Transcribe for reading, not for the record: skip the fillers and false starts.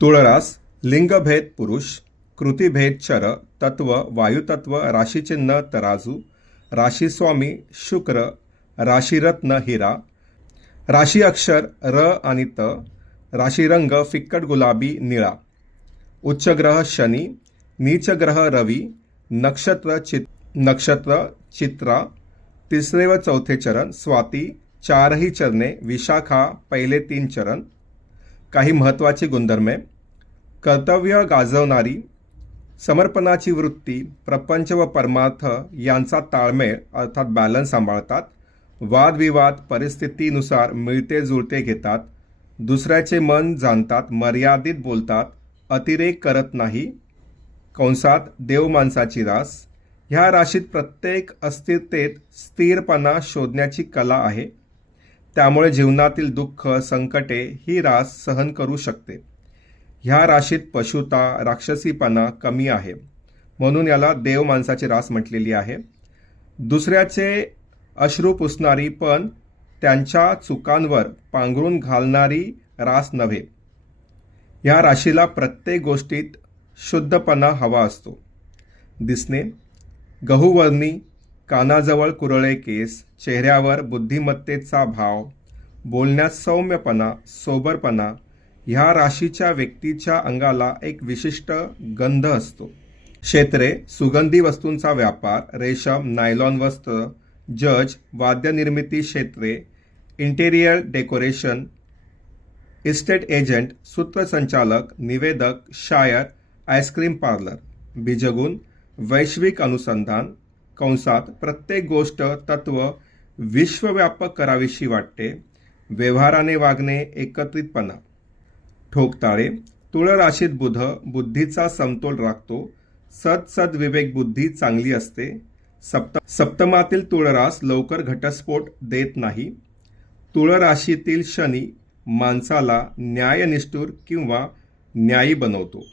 तुळरास लिंगभेद पुरुष, कृतिभेद चर, तत्व वायुतत्व, राशीचिन्ह तराजू, राशीस्वामी शुक्र, राशीरत्न हिरा, राशी अक्षर र आणि त, राशीरंग फिक्कट गुलाबी निळा, उच्चग्रह शनी, नीचग्रह रवी, नक्षत्र चित्रा, तिसरे व चौथे चरण, स्वाती चारही चरणे, विशाखा पहिले 3 चरण. काही महत्त्वाची गुणधर्मे: कर्तव्य गाजवणारी, समर्पणाची वृत्ती, प्रपंच व परमार्थ यांचा ताळमेळ अर्थात बॅलन्स सांभाळतात, वादविवाद परिस्थितीनुसार मिळते जुळते घेतात, दुसऱ्याचे मन जाणतात, मर्यादित बोलतात, अतिरेक करत नाही. कंसात देव माणसाची रास. ह्या राशीत प्रत्येक अस्थिरतेत स्थिरपणा शोधण्याची कला आहे. त्यामुळे जीवनातील दुःख संकटे ही रास सहन करू शकते. ह्या राशीत पशुता राक्षसीपणा कमी आहे, म्हणून याला देव माणसाची रास म्हटलेली आहे. दुसऱ्याचे अश्रू पुसणारी पण त्यांच्या चुकांवर पांघरून घालणारी रास नव्हे. ह्या राशीला प्रत्येक गोष्टीत शुद्धपणा हवा असतो. दिसणे: गहूवर्णी, कानाजवळ कुरळे केस, चेहऱ्यावर बुद्धिमत्तेचा भाव, बोलण्यात सौम्यपणा, सोबरपणा. ह्या राशीच्या व्यक्तीच्या अंगाला एक विशिष्ट गंध असतो. क्षेत्रे: सुगंधी वस्तूंचा व्यापार, रेशम, नायलॉन वस्त्र, जज, वाद्यनिर्मिती क्षेत्रे, इंटेरियर डेकोरेशन, इस्टेट एजंट, सूत्रसंचालक, निवेदक, शायर, आईस्क्रीम पार्लर. बीजगुण: वैश्विक अनुसंधान. कंसात प्रत्येक गोष्ट तत्व विश्वव्यापक करावीशी वाटते, व्यवहाराने वागणे, एकत्रितपणा. ठोकताळे: तुळ राशीत बुध बुद्धीचा समतोल राखतो, सद्विवेक बुद्धी चांगली असते. सप्तमातील तुळ रास लवकर घटस्फोट देत नाही. तुळ राशीतील शनी माणसाला न्यायनिष्ठुर किंवा न्यायी बनवतो.